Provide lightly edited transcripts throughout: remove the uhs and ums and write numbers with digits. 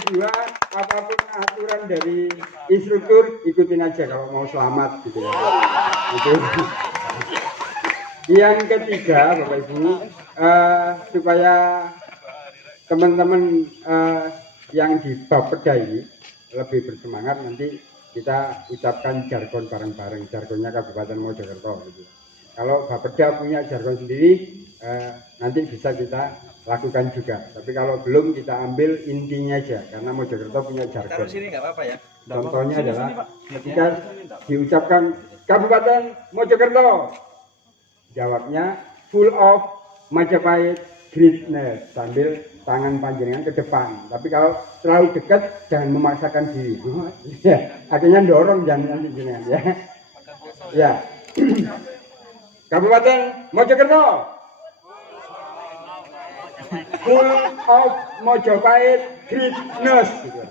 kedua, apapun aturan dari instruktur ikutin aja kalau mau selamat gitu ya. Itu. Yang ketiga, Bapak Ibu, supaya teman-teman yang di Bapeda ini lebih bersemangat, nanti kita ucapkan jargon bareng-bareng, jargonnya Kabupaten Mojokerto gitu. Kalau Bapeda punya jargon sendiri, nanti bisa kita lakukan juga. Tapi kalau belum, kita ambil intinya aja, karena Mojokerto punya jargon. Sini nggak apa-apa ya. Contohnya adalah ketika diucapkan Kabupaten Mojokerto, jawabnya full of Majapahit greatness sambil tangan panjenengan ke depan. Tapi kalau terlalu dekat jangan memaksakan diri. Ya, akhirnya dorong jangan nanti jenengan ya. Ya. Kabupaten Mojokerto. Full of Majapahit greatness. Gitu.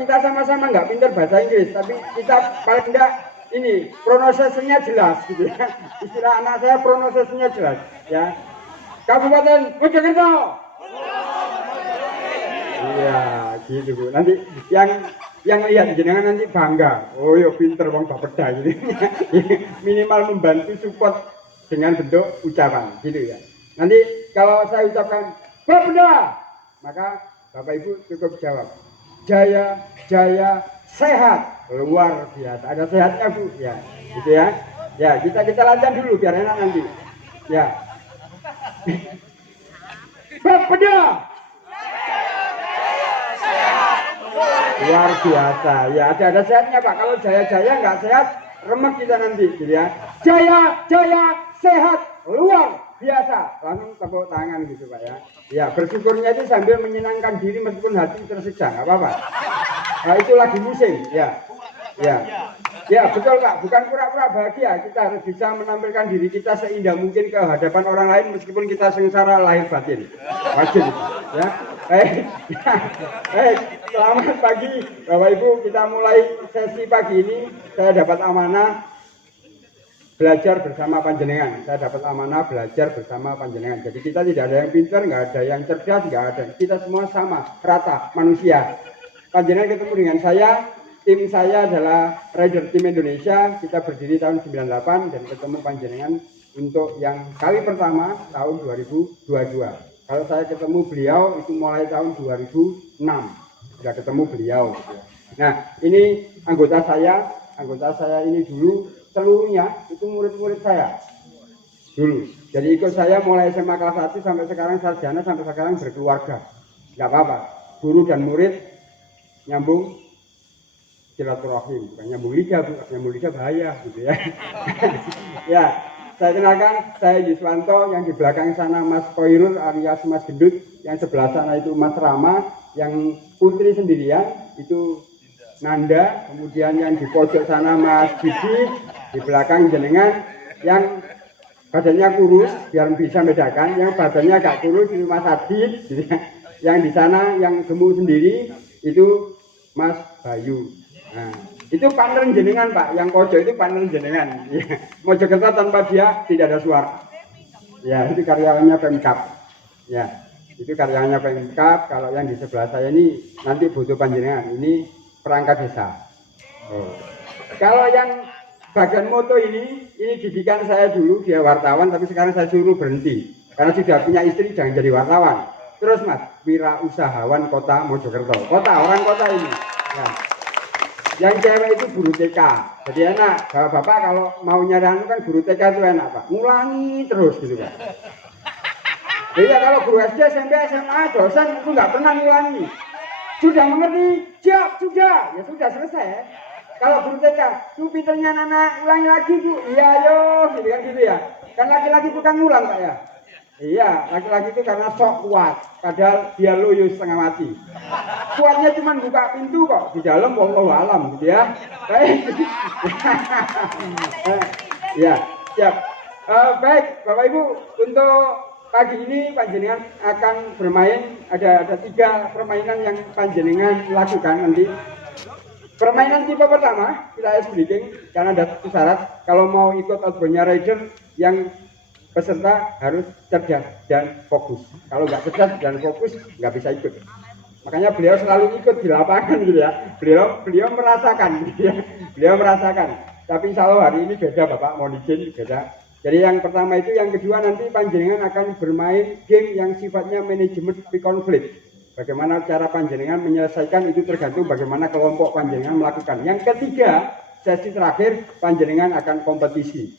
Kita sama-sama nggak pintar bahasa Inggris, tapi kita paling enggak ini pronunciasinya jelas gitu ya. Istilah anak saya pronunciasinya jelas ya. Kabupaten Mojokerto. Iya, gitu Bu. Nanti yang lihat jenengan nanti bangga. Oh, yo pinter wong Bapeda gitu. Minimal membantu support dengan bentuk ucapan gitu ya. Nanti kalau saya ucapkan Bapeda, maka Bapak Ibu cukup jawab jaya, jaya, sehat. Luar biasa, ada sehatnya Bu ya, gitu ya. Ya, kita latihan dulu biar enak nanti. Ya. Bapeda. Luar biasa. Ya, ada sehatnya Pak. Kalau jaya-jaya nggak sehat, remek kita nanti, gitu ya. Jaya, jaya, sehat, luar biasa. Langsung tepuk tangan gitu Pak ya. Ya, bersyukurnya itu sambil menyenangkan diri meskipun hati tersiksa, nggak apa-apa. Nah, itu lagi musim, ya. Ya, ya betul Pak. Bukan pura-pura bahagia. Kita harus bisa menampilkan diri kita seindah mungkin ke hadapan orang lain meskipun kita sengsara lahir batin. Wajib, ya. Selamat pagi Bapak Ibu. Kita mulai sesi pagi ini. Saya dapat amanah belajar bersama panjenengan. Saya dapat amanah belajar bersama panjenengan. Jadi kita tidak ada yang pintar, nggak ada yang cerdas, nggak ada. Kita semua sama, rata, manusia. Panjenengan ketemu dengan saya. Tim saya adalah Rider Tim Indonesia, kita berdiri tahun 98 dan ketemu panjenengan untuk yang kali pertama tahun 2022. Kalau saya ketemu beliau itu mulai tahun 2006, sudah ketemu beliau. Nah ini anggota saya ini dulu seluruhnya itu murid-murid saya dulu. Jadi ikut saya mulai SMA kelas 1 sampai sekarang sarjana sampai sekarang berkeluarga. Nggak apa-apa, guru dan murid nyambung silaturahim, bukan nyambung liga Bu, nyambung liga bahaya gitu ya. Ya, saya kenalkan, saya Yuswanto, yang di belakang sana Mas Koirul alias Mas Gendut, yang sebelah sana itu Mas Rama, yang putri sendirian itu Nanda, kemudian yang di pojok sana Mas Didi, di belakang jenengan, yang badannya kurus biar bisa bedakan, yang badannya agak kurus itu Mas Adit, gitu ya. Yang di sana yang gemuk sendiri itu Mas Bayu. Nah, itu partner jenengan Pak, yang pojok itu partner jenengan. Ya. Mojokerto tanpa dia tidak ada suara. Ya, itu karyawannya Pemkab. Ya, itu karyawannya Pemkab. Kalau yang di sebelah saya ini nanti butuh panjenengan. Ini perangkat desa. Oh. Kalau yang bagian moto ini didikan saya dulu dia wartawan, tapi sekarang saya suruh berhenti karena sudah punya istri, jangan jadi wartawan. Terus Mas, wirausahawan Kota Mojokerto. Kota, orang kota ini. Ya. Yang cewek itu guru TK, jadi enak. Bapak kalau mau nyari kan guru TK itu enak Pak, ngulangi terus gitu Pak. Jadi kalau guru SD, SMP, SMA, dosen itu nggak pernah ngulangi. Sudah mengerti? Siap, sudah. Ya sudah selesai. Kalau guru TK, tuh pinternya anak ulangi lagi Bu. Iya yo, gitu kan gitu ya. Kan laki-laki bukan ngulang Pak ya. Iya, laki-laki itu karena sok kuat, padahal dia loyo setengah mati. Kuatnya cuma buka pintu kok, di dalam wallahu alam gitu ya. Baik. Ya, siap. Baik, Bapak Ibu, untuk pagi ini panjenengan akan bermain, ada 3 permainan yang panjenengan lakukan nanti. Permainan tipe pertama, kita ice breaking, karena ada satu syarat, kalau mau ikut outboundnya rider yang peserta harus cerdas dan fokus. Kalau nggak cerdas dan fokus, nggak bisa ikut. Makanya beliau selalu ikut di lapangan gitu ya. Beliau merasakan gitu ya. Beliau merasakan. Tapi insya Allah hari ini beda Bapak, mohon izin beda. Jadi yang pertama itu, yang kedua nanti panjenengan akan bermain game yang sifatnya manajemen konflik. Bagaimana cara panjenengan menyelesaikan itu tergantung bagaimana kelompok panjenengan melakukan. Yang ketiga, sesi terakhir panjenengan akan kompetisi.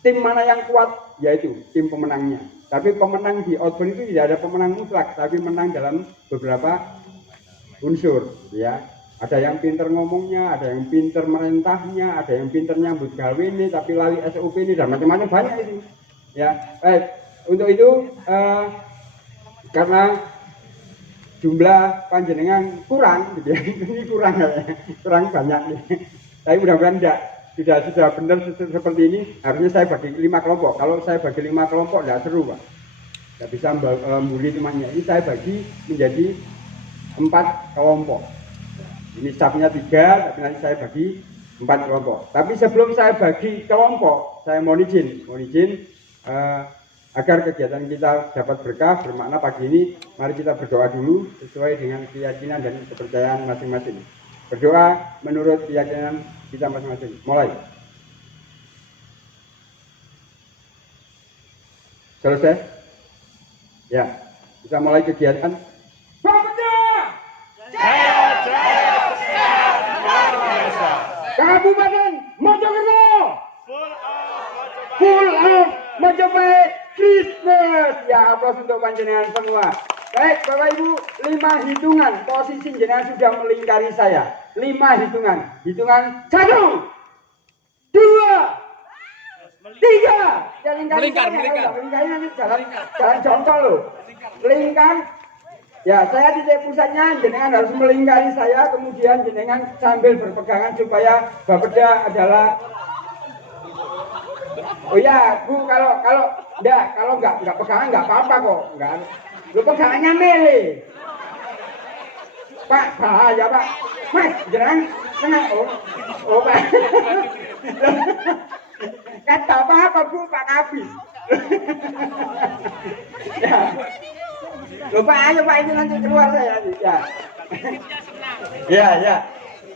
Tim mana yang kuat, yaitu tim pemenangnya. Tapi pemenang di outbound itu tidak ada pemenang mutlak, tapi menang dalam beberapa unsur, ya. Ada yang pinter ngomongnya, ada yang pinter merentahnya, ada yang pinter nyambut gawe ini, tapi lali SOP ini, dan macam-macam banyak itu. Ya, baik. Untuk itu, karena jumlah panjenengan kurang, gitu ya. Ini kurang banyak nih. Tapi mudah-mudahan sudah benar seperti ini. Harusnya saya bagi 5 kelompok. Kalau saya bagi 5 kelompok tidak seru Pak, tidak bisa membuli temannya. Ini saya bagi menjadi 4 kelompok. Ini staffnya 3, tapi nanti saya bagi 4 kelompok. Tapi sebelum saya bagi kelompok, saya mohon izin agar kegiatan kita dapat berkah, bermakna pagi ini, mari kita berdoa dulu sesuai dengan keyakinan dan kepercayaan masing-masing. Berdoa menurut keyakinan kita masing-masing. Mulai. Selesai? Ya, kita mulai kegiatan. Kabupaten Mojokerto, full of Mojopahit Christmas. Ya, aplaus untuk panjenengan semua. Baik, Bapak Ibu, 5 hitungan. Posisi jenengan sudah melingkari saya. 5 hitungan. Hitungan 1, 2, 3. Ya, melingkar. Melingkar nanti jalan jongkol loh. Lingkar. Ya, saya titik pusatnya, jenengan harus melingkari saya, kemudian jenengan sambil berpegangan supaya Bapeda adalah. Oh ya, Bu, kalau nggak pegangan nggak apa-apa kok, nggak. Lu pegangannya mele. Pak, bahaya Pak. Mas, jenengan tenang. Oh Pak. Kata apa Bu, Pak Kabis. Ya. Lupa ayo Pak, ini nanti keluar saya ya. Ya.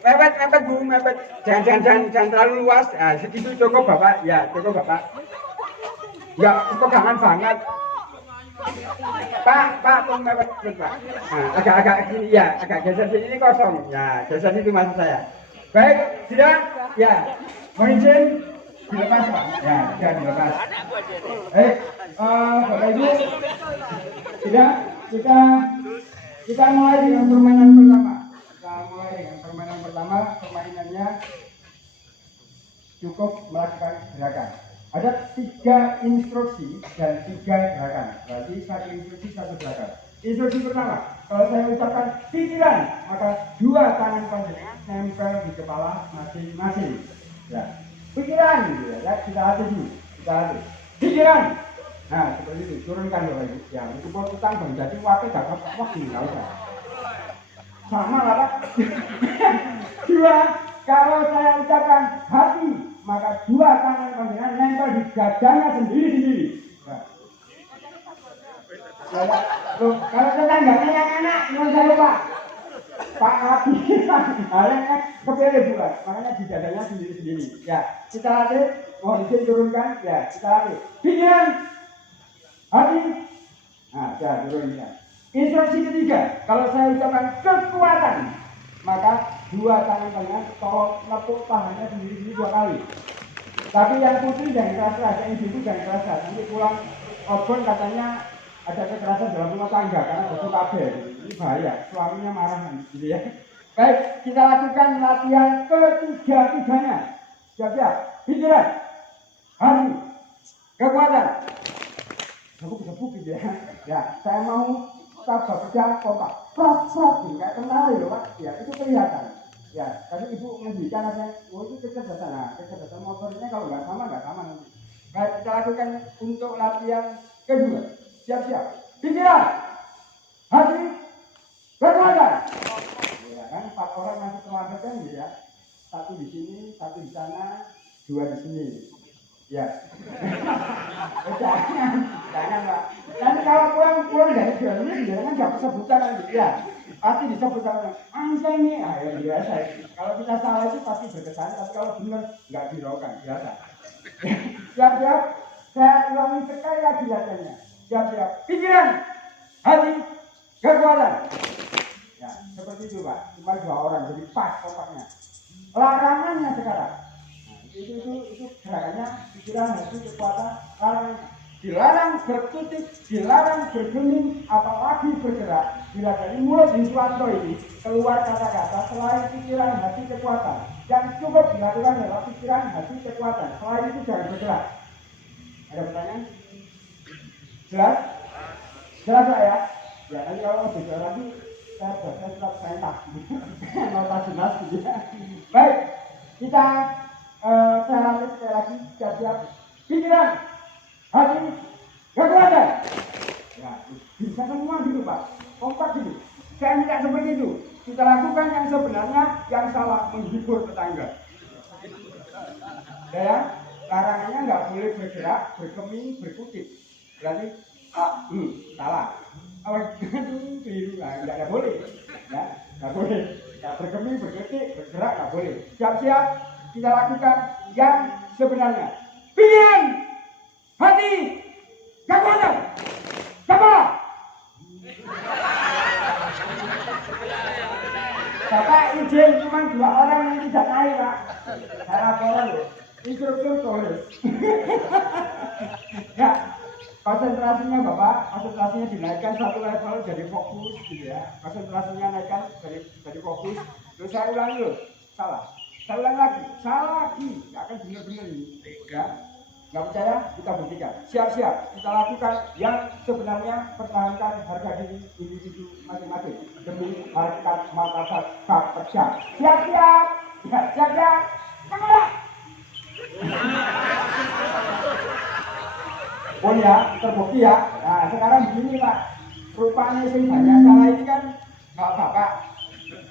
Mepet Bu, mepet. Jangan terlalu luas. Nah, segitu cukup Bapak. Ya, cukup Bapak. Ya, pegangan banget. Pak, tolong mepet Pak. Nah, agak gini ya, agak geser sini, ini kosong. Ya, geser itu maksud saya. Baik, sudah? Ya. Mohon izin dilepas Pak. Ya, sudah dilepas. Bapak Ibu, sudah kita mulai dengan permainan pertama. Permainannya cukup melakukan gerakan. Ada 3 instruksi dan 3 gerakan. Berarti 1 instruksi 1 gerakan. Instruksi pertama, kalau saya ucapkan pikiran, maka 2 tangan panjenengan nempel di kepala masing-masing. Ya, pikiran, gitu ya. Kita latih dulu. Pikiran. Nah, seperti itu, turunkan Bapak Ibu. Ya, itu pot utang Bang, jadi wakil gak apa-apa, wah ini gak usah. Sama lah Pak. 2, kalau saya ucapkan hati, maka 2 tangan panjenengan nempel di dadanya sendiri-sendiri. Nah, kalau tetangganya yang enak, jangan saya lupa. Pak Abi, halnya kepilih bukan, makanya di dadanya sendiri-sendiri. Ya, kita latih, mohon izin turunkan, ya, kita latih. Pikiran. Hati. Nah, sudah turunkan. Instruksi ketiga, kalau saya ucapkan kekuatan, maka 2 tangan panjenengan tolong nepuk tangannya sendiri-sendiri 2 kali. Tapi yang putri jangan keras-keras, yang ibu jangan keras-keras. Nanti pulang outbound katanya ada kekerasan dalam rumah tangga karena bosok kabel. Ini bahaya, suaminya marah gitu ya. Baik, kita lakukan latihan ketiga-tiganya. Siap-siap. Pikiran, hati, kekuatan. Gebuk gitu ya. Ya, saya mau tabrak kerja kompak. Prok gitu, kayak kenal loh Pak. Ya, itu kelihatan. Ya, tadi Ibu menunjukkan ada, itu kecerdasan. Nah, kecerdasan motornya kalau nggak sama nanti. Baik, kita lakukan untuk latihan kedua. Siap-siap. Pikiran, hati, kekuatan. Ya kan, 4 orang masih terlambat kan gitu ya. 1 di sini, 1 di sana, 2 di sini. Ya. Jangan Pak. Nanti kalau pulang dari ini jangan nggak kesebutan lagi ya. Pasti disebut sama angsa ini, ya biasa. Kalau kita salah itu pasti berkesan, tapi kalau benar nggak diraukan, biasa. Siap-siap, saya ulangi sekali lagi latihannya. Siap-siap, pikiran, hati, kekuatan. Ya, seperti itu Pak. Cuma 2 orang, jadi pas kompaknya. Larangannya sekarang. Nah, itu gerakannya pikiran, hati, kekuatan, larangannya. Dilarang berkutik, dilarang bergeming, apalagi bergerak. Bila dari mulut Hisuanto ini keluar kata-kata selain pikiran, hati, kekuatan, yang cukup dilakukan adalah pikiran, hati, kekuatan. Selain itu jangan bergerak. Ada pertanyaan? Jelas? Jelas Pak ya? Ya nanti kalau mau bicara lagi saya tetap saya nota jelas gitu ya. Baik, kita saya lanjut sekali lagi, siap-siap. Pikiran, hati, kekuatan. Ya, bisa semua gitu Pak, kompak gitu. Saya tidak seperti itu. Kita lakukan yang sebenarnya, yang salah menghibur tetangga. Ya, larangannya nggak boleh bergerak, berkeming, berkutip. Berarti salah. Keliru, nggak boleh. Ya, nggak boleh. Nggak berkeming, berkutip, bergerak nggak boleh. Siap-siap kita lakukan yang sebenarnya. Pikiran, hati, kekuatan, coba. Bapak izin cuma 2 orang yang tidak naik Pak. Saya laporan loh. Instruktur tulis. Ya, konsentrasinya Bapak, konsentrasinya dinaikkan 1 level jadi fokus gitu ya. Konsentrasinya naikkan dari fokus. Terus saya ulangi loh, salah. Saya ulangi lagi, salah lagi. Nggak akan benar-benar ini. Ya. Nggak percaya? Kita buktikan. Siap-siap kita lakukan yang sebenarnya, pertahankan harga diri individu masing-masing demi harkat martabat hak pekerja. Siap-siap, ya, siap-siap, semangat. Oh ya, terbukti ya. Nah sekarang begini Pak, rupanya sing banyak salah ini kan bapak,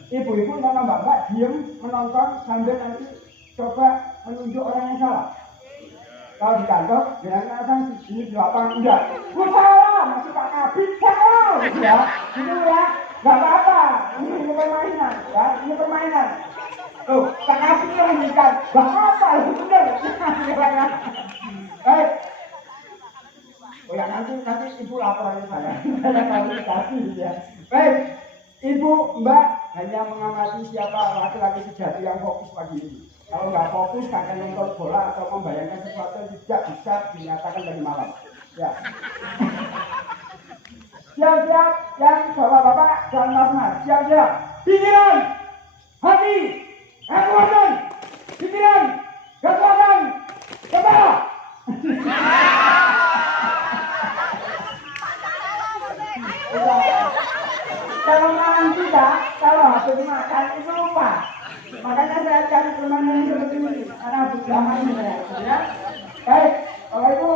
ibu-ibu sama bapak diem menonton sambil nanti coba menunjuk orang yang salah. Kalau di kantor, bilangnya kan di belakang enggak. Salah, masih Pak Kabit, salah. Ya, gitu ya. Nggak apa-apa. Ini permainan, ya. Ini permainan. Tuh, Pak Kabit yang mengikat. Nggak apa-apa, itu benar. Baik. Oh ya, nanti ibu laporan saya. Saya klarifikasi gitu ya. Baik. Ibu, Mbak hanya mengamati siapa laki-laki sejati yang fokus pagi ini. Kalau nggak fokus, akan nonton bola atau membayangkan sesuatu yang tidak bisa dinyatakan dari malam. Ya. Siap-siap yang bapak-bapak dan mas-mas. Siap-siap. Pikiran, hati, kekuatan. Pikiran, kekuatan, kepala. Kalau makan kita, kalau habis makan itu lupa. Makanya saya cari permainan seperti ini, karena habis lama ini ya. Baik, kalau itu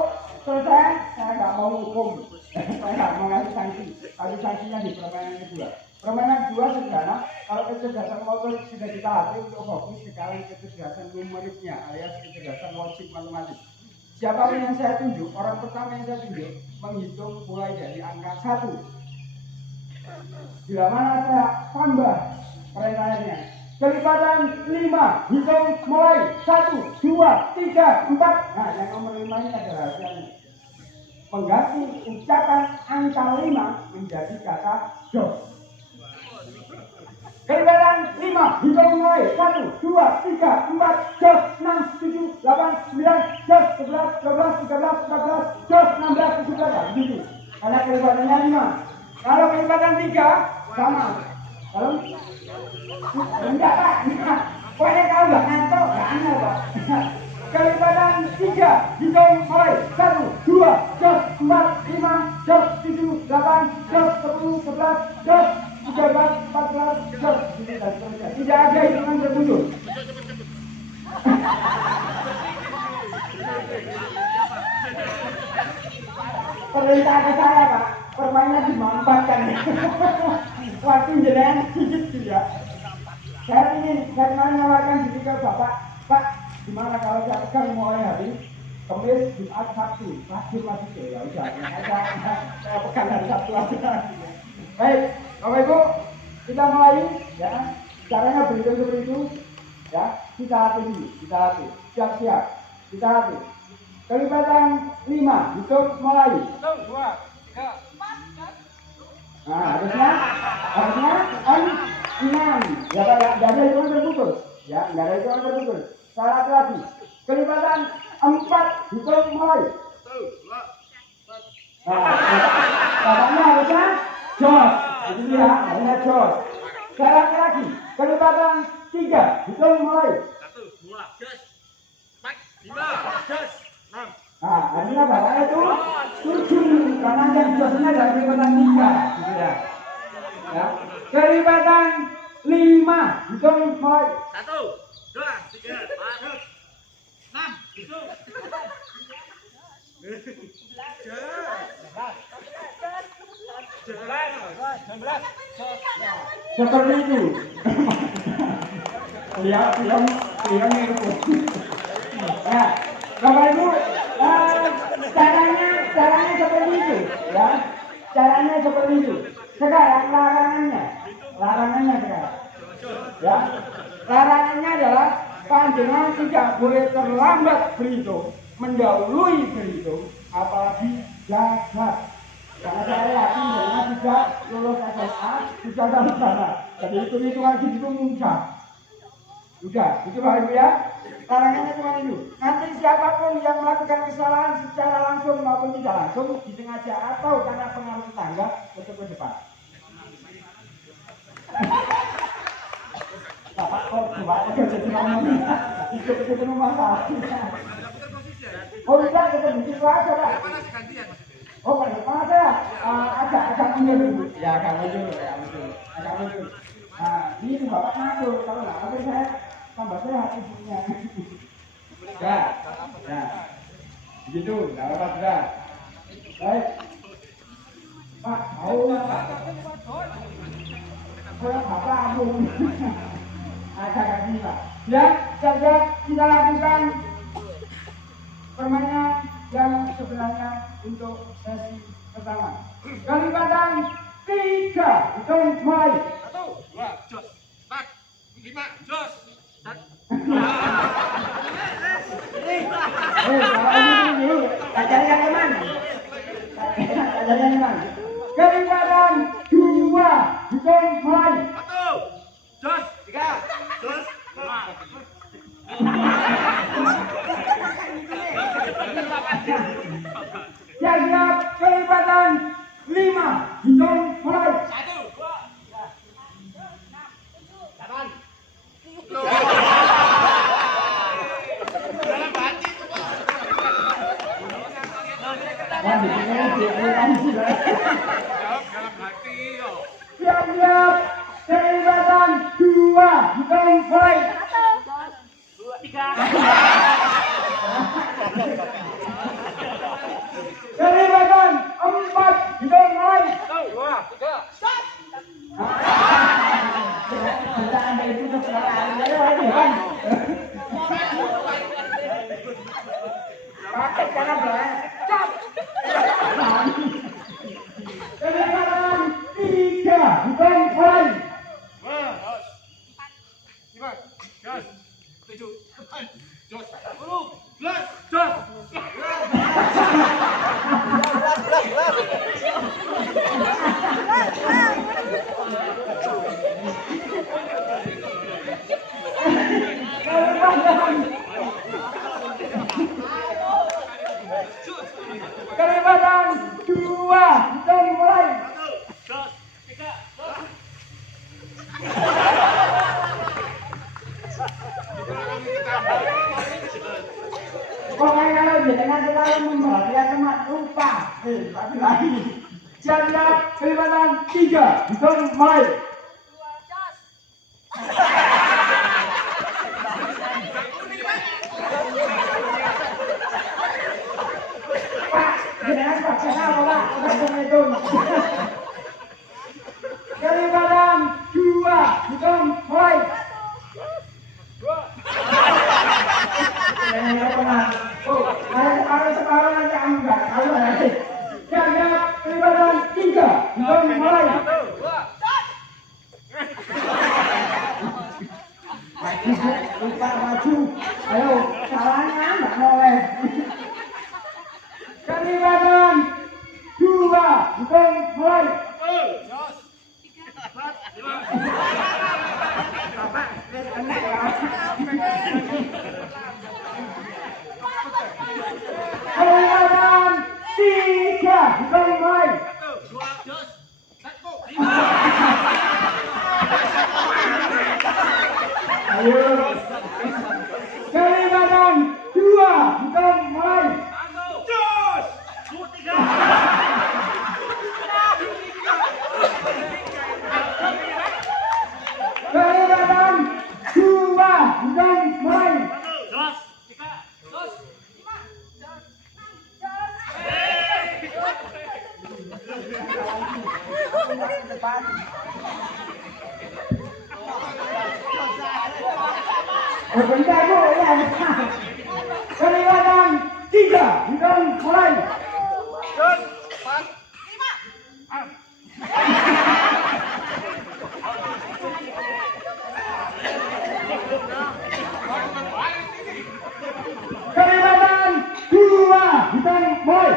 selesai, saya nggak mau hukum, saya nggak mau ngasih sanksi. Tapi sanksinya di permainan kedua. Permainan kedua sederhana, kalau kecerdasan motorik sudah kita latih untuk fokus, sekarang kecerdasan numeriknya, alias kecerdasan logik matematik. Siapapun yang saya tunjuk, orang pertama yang saya tunjuk menghitung mulai dari angka 1. Bila mana saya tambah perintahnya, kelipatan 5, hitung mulai 1, 2, 3, 4. Nah, yang nomor 5 ini ada rahasianya. Mengganti ucapan angka 5 menjadi kata jos. Kelipatan 5, hitung mulai 1, 2, 3, 4, jos 6, 7, 8, 9, jos 11, 12, 13, 14, jos 16, 17. Begitu. Karena kelipatannya 5. Kalau kelipatan 3 sama. Kalau enggak Pak, pokoknya kalau nggak ngantuk, nggak aneh Pak. Kelipatan 3, hitung mulai 1, 2, jos 4, 5, jos 7, 8, jos 10, 11, jos 13, 14, jos. Tidak ada hitungan terputus. Perintah ke saya Pak, permainan dimanfaatkan. Waktu jenengan sedikit juga. Saya kemarin menawarkan diri ke Bapak, Pak, gimana kalau saya pegang mulai hari Kamis, Jumat, Sabtu, masih ke ya udah. Saya pegang hari Sabtu aja. Baik, Bapak Ibu, kita mulai ya. Caranya berhitung seperti itu. Ya, kita latih dulu, kita latih. Siap-siap, kita latih. Kelipatan 5, hitung mulai. 1, 2, 3, 4. Nah, harusnya 6. Ya Pak, ya, nggak ada hitungan terputus. Ya, nggak ada hitungan terputus. Saya latih lagi. Kelipatan 4, hitung mulai. 1, 2, 4. Nah, katanya harusnya jos. Itu ya, harusnya jos. Saya latih lagi. Kelipatan 3, hitung mulai. 1, 2, jos. 4, 5, jos. 6. Nah, artinya bapaknya itu 7 karena yang josnya dari kelipatan 3, gitu ya. Ya, kelipatan 5, hitung mulai. 1, 2, 3, 4, 6, 7. Seperti itu. Lihat itu. Ya, Bapak Ibu, caranya seperti itu, ya. Caranya seperti itu. Sekarang larangannya sekarang. Ya, larangannya adalah panjenengan tidak boleh terlambat berhitung, mendahului berhitung, apalagi gagal. Karena saya yakin bahwa tidak lulus SMA, sudah dalam sana. Jadi hitung-hitungan gitu mudah. Udah, itu Bapak Ibu ya. Larangannya cuma itu. Nanti siapapun yang melakukan kesalahan secara langsung maupun tidak langsung, disengaja atau karena pengaruh tetangga, tetap ke depan. Bapak kok jadi ngomong ikut rumah saya. Oh tidak, tetap di situ aja Pak. Oh pada depan aja, agak mundur dulu. Ya agak mundur. Nah ini Bapak masuk, kalau nggak masuk saya tambah sehat ibunya. Ya, begitu, nggak apa-apa sudah. Baik, Pak, mau saya Bapak ampun. Agak gini Pak. Ya, siap-siap kita lakukan permainan yang sebenarnya untuk sesi pertama. Kelipatan 3, hitung mulai. 1, 2, jos. 4, 5, jos. Kalau dulu, ajarkan teman. Kelipatan 2, hitung mulai. 1, jos. 3, jos. 5. Siap-siap kelipatan 5, hitung mulai. 1, 2, 3, 4, 5, 6, 7. Siap-siap kelipatan 2, hitung mulai. 1, 2, 3. Kelipatan 4, hitung mulai. 1, 2, 3. Kita ambil itu kesalahan. Pakai cara belakang. Kelipatan 3, hitung mulai. 5, jos. 7, 8, jos. 10, 11, jos. Kelipatan 2, hitung mulai. 1, jos. 3, jos. Pokoknya kalau jenengan terlalu membahagia teman lupa. Tapi lagi. Siap-siap kelipatan 3, hitung mulai. 2, jos. Pak, jenengan pakai apa Pak? Langsung hitung. Kelipatan 2, hitung mulai. 2. Yang pernah. Oh, ada 3, hitung mulai. Lupa maju. Ayo, salahnya nggak noleh. Kelihatan 2, hitung mulai. Kelihatan 3, hitung mulai. Ayo. Kelihatan 2, hitung mulai. Kelihatan 2, hitung mulai. Bentar Bu, ya. Kelihatan 3, hitung mulai. Kelihatan 2, hitung mulai.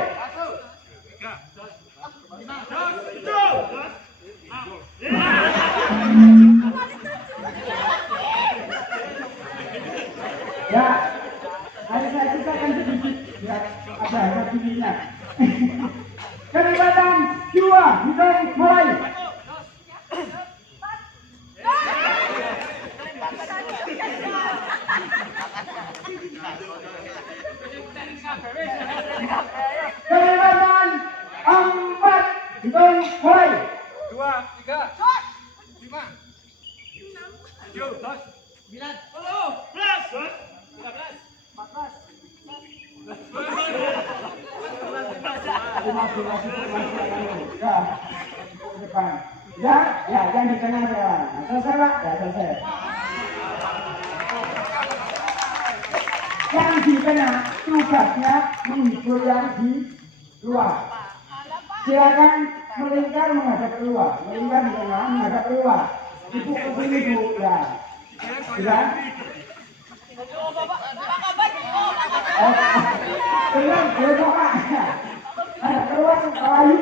Ya, hari saya ceritakan sedikit biar ada harga dirinya. Kelihatan 2, hitung mulai. Kelihatan 4, hitung mulai. 2, 3, 5, 7, 10, 9, 10, 11, 14. Ya, ke depan. Ya, yang di tengah jalan. Nah, selesai Pak? Ya, selesai. Yang di tengah tugasnya menghibur yang di luar. Silakan melingkar menghadap keluar, melingkar di tengah menghadap keluar. Ibu ke sini Bu, ya. Sudah? Belum, belum Pak. Ada keluar, Ayu,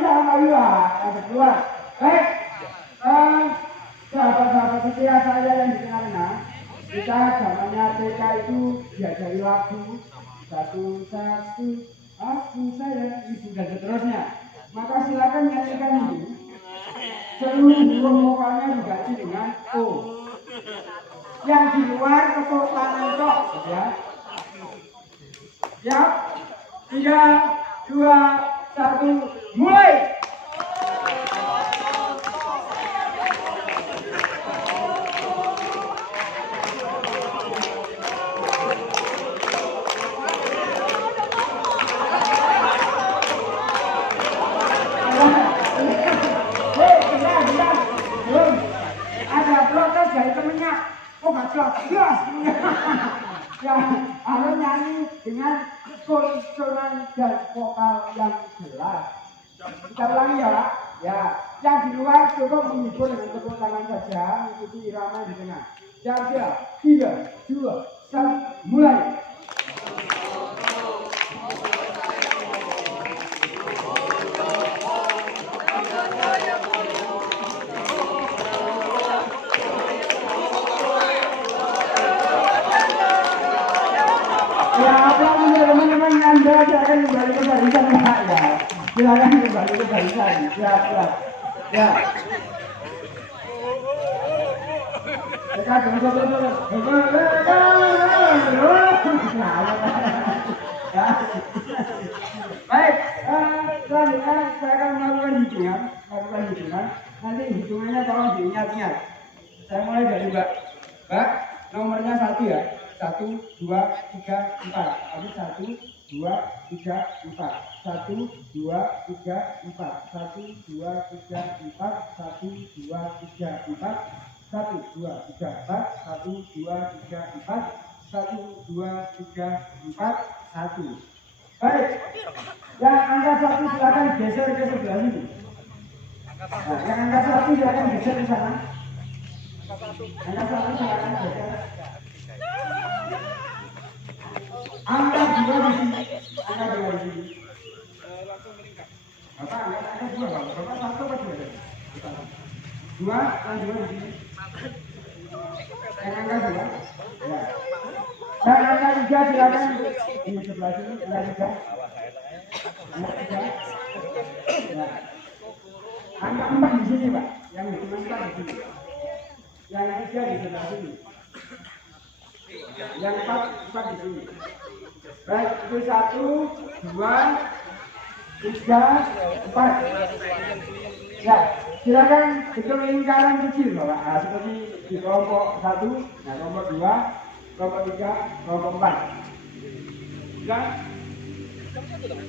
ada keluar. Baik, sahabat-sahabat setia saya yang di tengah-tengah, kita zamannya TK itu diajari lagu satu-satu, aku sayang ibu dan seterusnya. Maka silakan nyanyikan ini. Seluruh huruf vokalnya diganti dengan O. Yang di luar tepuk tangan tok, ya. Siap? 3, 2, 1, mulai. Ada protes dari temennya. Oh gak jelas. Ya, harus nyanyi dengan konsonan dan vokal yang jelas. Kita ulangi ya, Pak. Ya, yang di luar cukup menghibur dengan tepuk tangan saja, mengikuti irama di tengah. Siap, 3, 2, 1, mulai. Teman-teman Anda akan kembali ke barisan Pak ya. Silakan kembali ke barisan. Siap. Ya. Kita baik, selanjutnya saya akan melakukan hitungan. Nanti hitungannya tolong diingat-ingat. Saya mulai dari Mbak. Mbak, nomornya 1 ya. 1, 2, 3, 4. Habis 1, 2, 3, 4. 1, 2, 3, 4. 1, 2, 3, 4. 1, 2, 3, 4. 1, 2, 3, 4. 1, 2, 3, 4. 1, 2, 3, 4. 1. Baik. Yang angka 1 silakan geser ke sebelah sini. Nah, yang angka 1 silakan geser di sana. Angka 1 silakan geser. Angka 2 di sini. Angka 2 di sini. Bapak angka 2 Bapak. Bapak 1 apa 2? 2, yang 2 di sini. Yang angka 2. Ya. Dan angka 3 silakan di sebelah sini. Angka 3. Angka 3. Ya. Angka 4 di sini Pak. Yang hitungan 4 di sini. Yang 3 di sebelah sini. Yang 4 di sini. Baik, itu 1, 2, 3, 4. Ya, silakan hitung lingkaran kecil Bapak. Nah, seperti di kelompok 1, nah kelompok 2, kelompok 3, kelompok 4. Ya,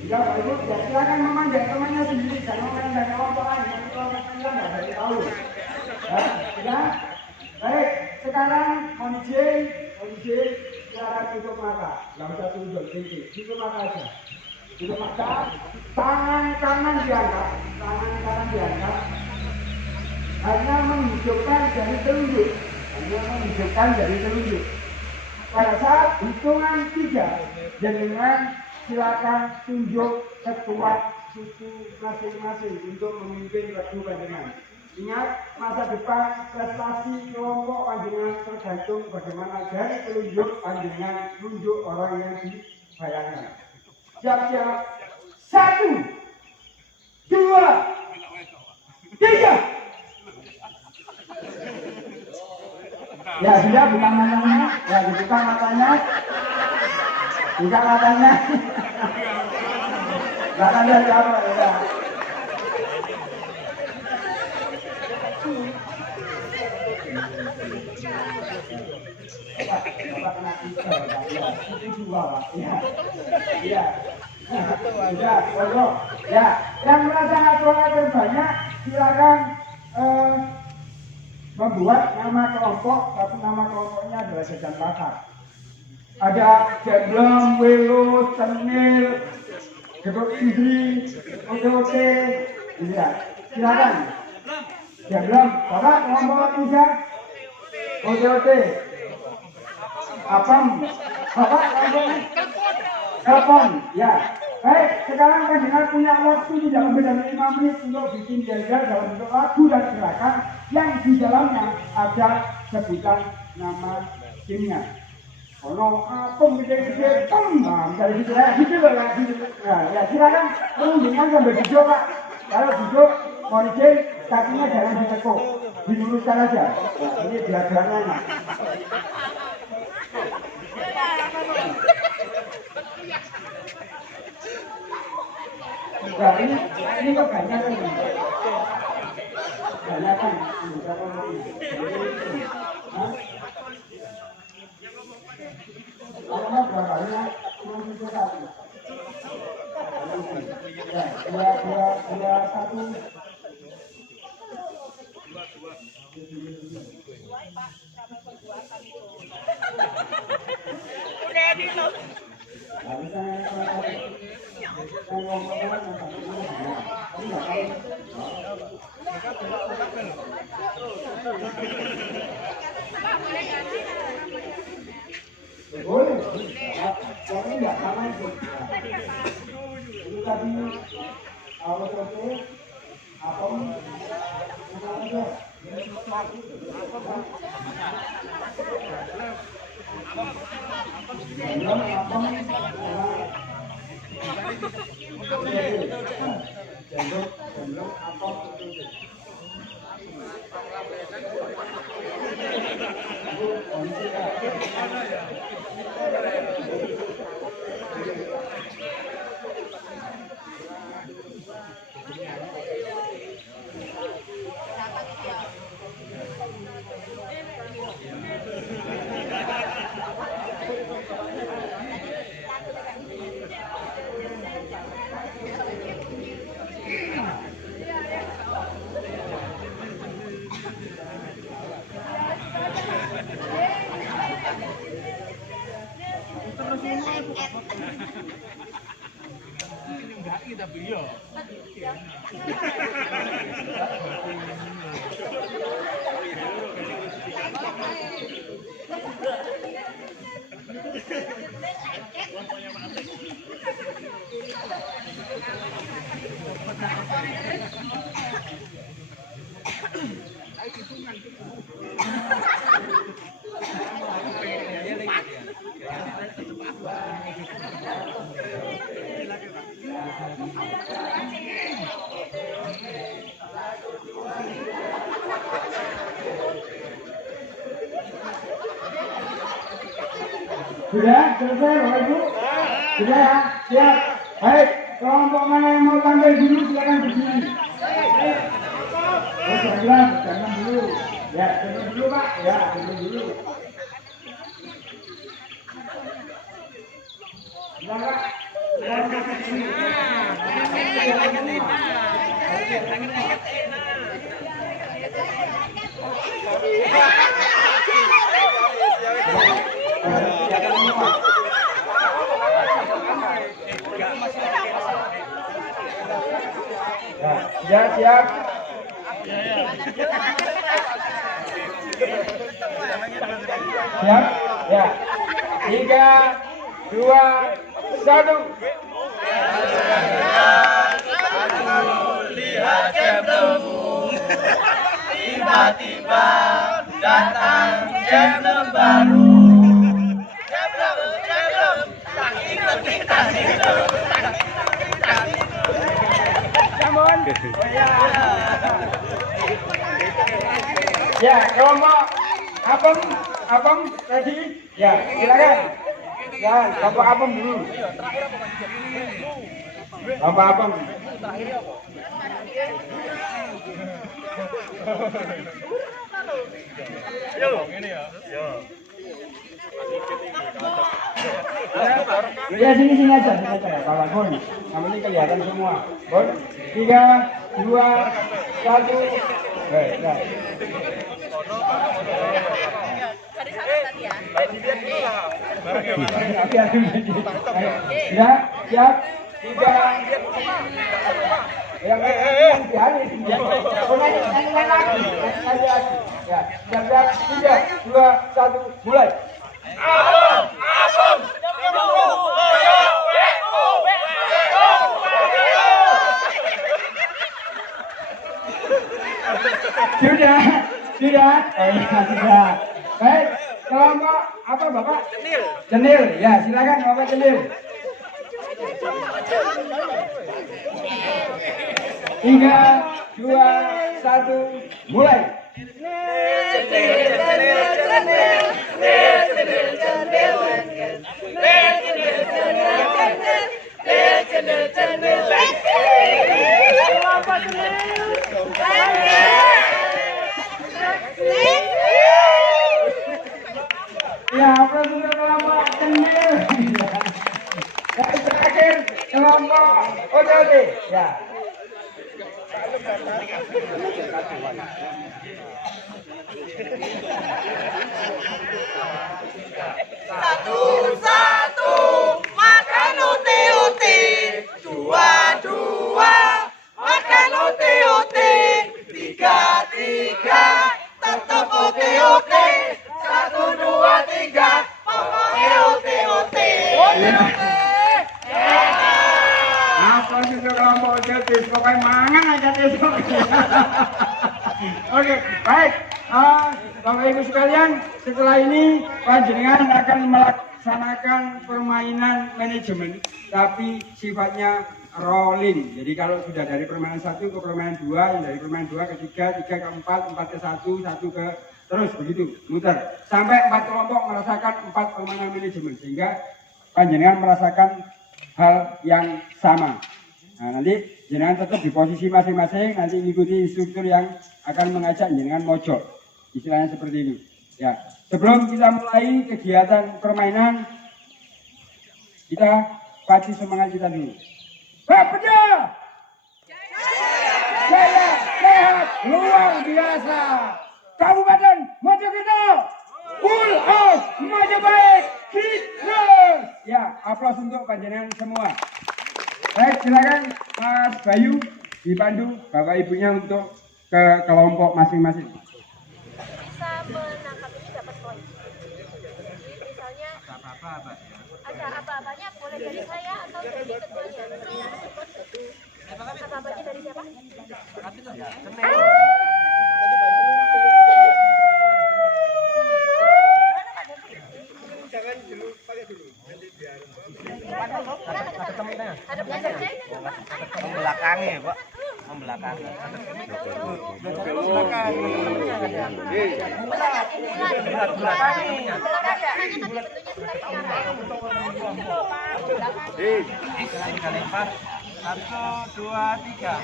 ya Pak Ibu, ya silakan memanjang temannya sendiri, jangan memanjang kelompok lain, nanti kelompok lain nggak ada yang tahu. Ya, baik, sekarang mohon izin, silakan tutup mata, nggak usah tunjuk, tutup mata aja. Tutup mata, tangan kanan diangkat, hanya menunjukkan jari telunjuk, Pada saat hitungan 3, jenengan silakan tunjuk ketua suku masing-masing untuk memimpin regu panjenengan. Ingat, masa depan prestasi kelompok panjenengan tergantung bagaimana jari telunjuk panjenengan tunjuk orang yang dibayangkan. Siap-siap. 1, 2, 3. Ya, dia buka matanya. Ya, dibuka matanya. Buka matanya. Gak ada siapa ya. Bapak kena pisau, Pak. Ya, itu 2, Pak. Ya. Ya. Ya, ya, yang merasa suara terbanyak silakan membuat nama kelompok, tapi nama kelompoknya adalah jajan pasar. Ada Jemblem, Welo, Tenil, Gedok Indri, Oke, ini ya. Silakan. Jemblem, Bapak kelompok 3, Oke. Apam, Bapak kelompok telepon, ya. Baik, sekarang panjenengan punya waktu tidak lebih dari 5 menit untuk bikin diagram dalam bentuk lagu dan gerakan yang di dalamnya ada sebutan nama timnya. Ono apem gede-gede, nah misalnya gitu ya, gitu loh ya, gitu. Nah, ya silakan perundingan sambil duduk Pak. Kalau duduk, mohon izin, kakinya jangan ditekuk, diluruskan aja. Nah, ini diagramnya. Nah, ini kebanyakan ini. Kebanyakan Kalau berapa banyak? Cuma 1. Ya, 2, 1. Udah di lo. Boleh, tapi nggak sama itu. Itu tadi awal selesai, apa? Sudah selesai Bapak Ibu? Sudah ya? Siap. Baik, kelompok mana yang mau tampil dulu silakan berdiri. Oh, jangan dulu. Ya, jangan dulu Pak. Ya, jangan dulu. Silakan. Ya, siap. Siap? Ya. 3, 2, 1. Lihat jam tiba-tiba datang jam baru. Ya, kelompok apem tadi. Ya, silakan. Ya, kelompok apem dulu. Kelompok apem. Ya, sini aja Bapak Gun. Kamu ini kelihatan semua. Gun, 3, 2, 1. Ya. Ya, siap. 3. Yang lagi. Ya, siap. 3, 2, 1, mulai. Sudah. Sudah. Baik, kelompok apa Bapak? Cenil. Ya, silakan Bapak Cenil. 3, 2, 1, mulai. Ya, Profesor kelompok Cenil. Dan terakhir kelompok OTT. Ya. Satu, makan uti-uti. Dua, makan uti-uti. Tiga, tetap uti-uti. 1, 2, 3, pokoknya uti-uti. Apa sih kelompok OTT? Pokoknya mangan aja besok. Oke, baik. Bapak Ibu sekalian, setelah ini panjenengan akan melaksanakan permainan manajemen, tapi sifatnya rolling. Jadi kalau sudah dari permainan 1 ke permainan 2, yang dari permainan 2 ke 3, 3 ke 4, 4 ke 1, 1 ke terus begitu, muter. Sampai 4 kelompok merasakan 4 permainan manajemen, sehingga panjenengan merasakan hal yang sama. Nah, nanti jenengan tetap di posisi masing-masing, nanti ikuti instruktur yang akan mengajak jenengan mojok. Istilahnya seperti ini. Ya, sebelum kita mulai kegiatan permainan, kita pacu semangat kita dulu. Bekerja! Jaya, sehat, luar biasa. Kabupaten Mojokerto, full house, maju baik, Hitler. Ya, aplaus untuk panjenengan semua. Baik, silakan Mas Bayu dipandu Bapak Ibunya untuk ke kelompok masing-masing. Bisa menangkap ini dapat poin. Jadi misalnya ada apa-apanya boleh dari saya atau dari keduanya. Apa-apanya dari siapa? Jangan dulu, pakai dulu. Nanti biar Ada belajar saya kan, Pak? Membelakangi, Pak. Membelakangi. Silakan. Lempar. 1, 2, 3.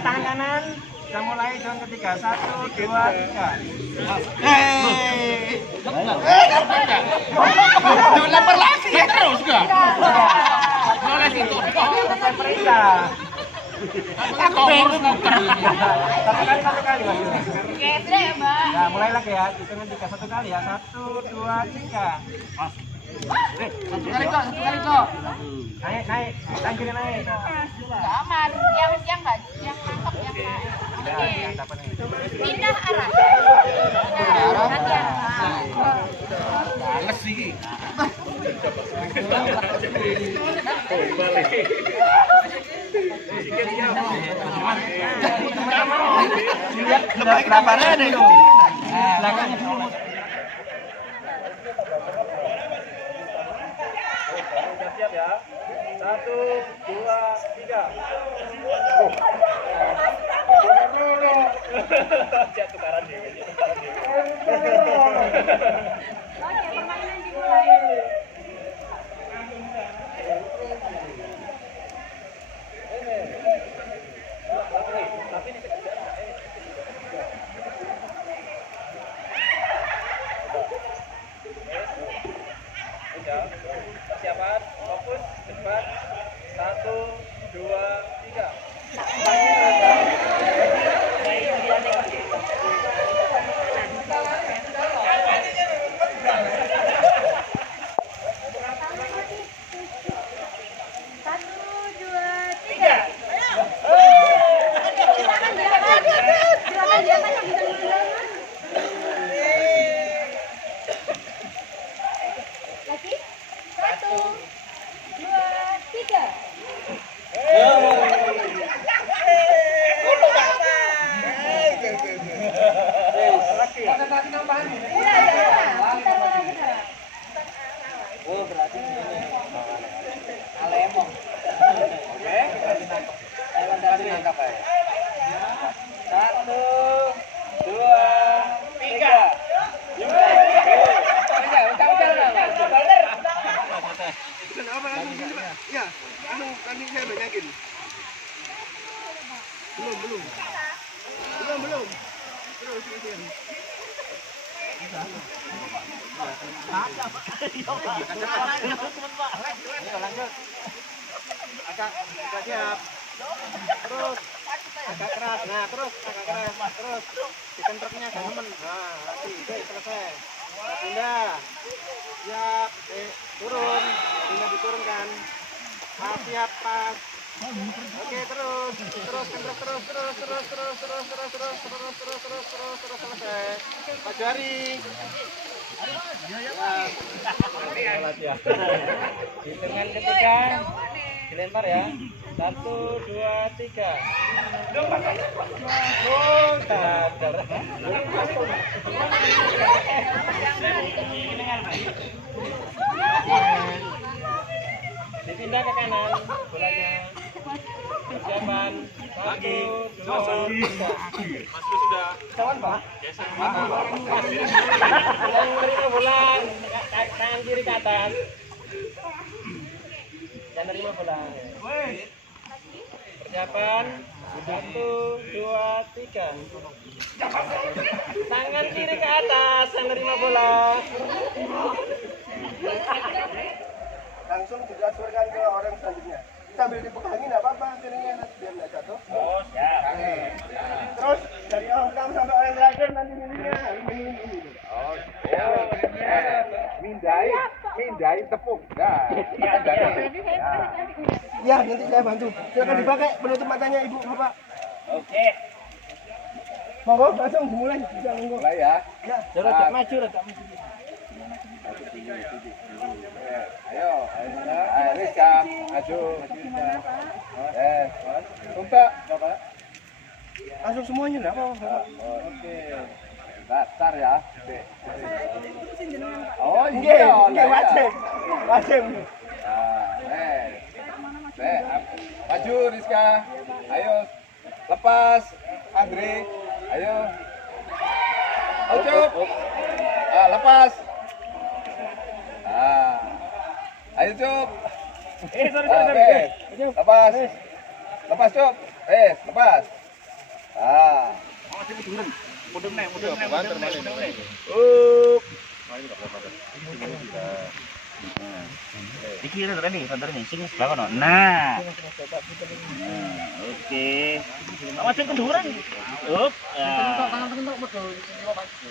Tangan kanan. Kita mulai jam ketiga. 1, 2, 3. Lempar lagi terus gak? Boleh situ. Saya perintah. Aku muter. Satu kali. Oke, sudah ya, Mbak. Nah, mulai lagi ya. Hitungan 3 satu kali ya. 1, 2, 3. Satu kali kok. Naik. Lanjutin naik. Aman, yang nangkep yang pindah arah. Males sih. Kenapa ada itu? Siap ya. 1, 2, 3. Jatuh tukaran deh. Oke, permainan dimulai. Siapkan, fokus, cepat. 1, 2, 3. Lagi? 1, 2, 3. Oh, berarti Alemong. Oke, kita nangkap ya. 1, 2, 3. Kenapa langsung gini, Pak? Ya, langsung tadi saya banyakin. Belum. Terus. Lanjut. Agak siap. Terus. Agak keras. Nah, terus agak keras. Terus. Dikentroknya agak nemen. Nah, selesai. Pindah. Siap. Turun. Pindah diturunkan. Siap pas. Oke, terus selesai. Pajari. Hitungan ketiga dilempar ya. 1, 2, 3. Oh, sadar. Dipindah ke kanan bolanya. Persiapan 1, 2, 3. Mas sudah. Kawan Pak. Yang bola tangan kiri ke atas. Yang nerima bola. Persiapan 1, 2, 3. Tangan kiri ke atas yang nerima bola. Langsung ditransferkan ke orang selanjutnya. Sambil dipegangin nggak apa-apa, piringnya biar nggak jatuh. Oh, siap. Terus dari orang pertama sampai orang terakhir nanti milihnya ini. Oh, siap. Mindai tepung. Nah, Ya, nanti saya bantu. Silakan dipakai penutup matanya Ibu, Bapak. Oke. Monggo langsung dimulai. Bisa monggo. Mulai ya. Ya. Rada maju. Ayo, wis ya, maju. Tumbak, Bapak. Langsung semuanya enggak apa-apa. Oke. Datar ya. Oh, Nggih, nggih wajib. Wajib. Maju Rizka. Ayo. Lepas. Andre. Ayo. Cukup. Lepas. Ayo Cup. Sorry. Lepas. Lepas Cup. Lepas. Iki lho nih, santer nih, sing sebelah kono. Nah. Oke. Maju kenduran. Up.